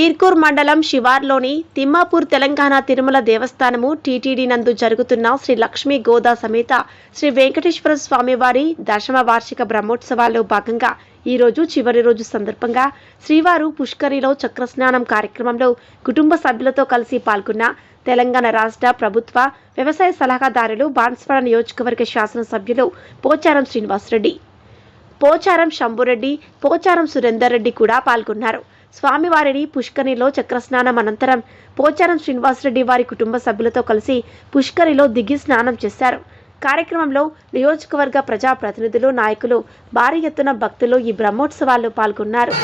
బీర్కూర్ మండలం శివార్లోని తిమ్మాపూర్ తెలంగాణ తిరుమల దేవస్థానము టీటీడీ నందు జరుగుతున్న శ్రీ లక్ష్మీ గోదా సమేత శ్రీ వెంకటేశ్వర స్వామివారి దశమ వార్షిక బ్రహ్మోత్సవాల్లో భాగంగా ఈ రోజు చివరి రోజు సందర్భంగా శ్రీవారు పుష్కరిలో చక్రస్నానం కార్యక్రమంలో కుటుంబ సభ్యులతో కలిసి పాల్గొన్న తెలంగాణ రాష్ట్ర ప్రభుత్వ వ్యవసాయ సలహాదారులు బాన్స్వాడ నియోజకవర్గ శాసనసభ్యులు పోచారం శ్రీనివాసరెడ్డి, పోచారం శంభురెడ్డి, పోచారం సురేందర్ రెడ్డి కూడా పాల్గొన్నారు. స్వామివారిని పుష్కరిలో చక్రస్నానం అనంతరం పోచారం శ్రీనివాసరెడ్డి వారి కుటుంబ సభ్యులతో కలిసి పుష్కరిలో దిగి స్నానం చేశారు. కార్యక్రమంలో నియోజకవర్గ ప్రజాప్రతినిధులు, నాయకులు, భారీ ఎత్తున భక్తులు ఈ బ్రహ్మోత్సవాల్లో పాల్గొన్నారు.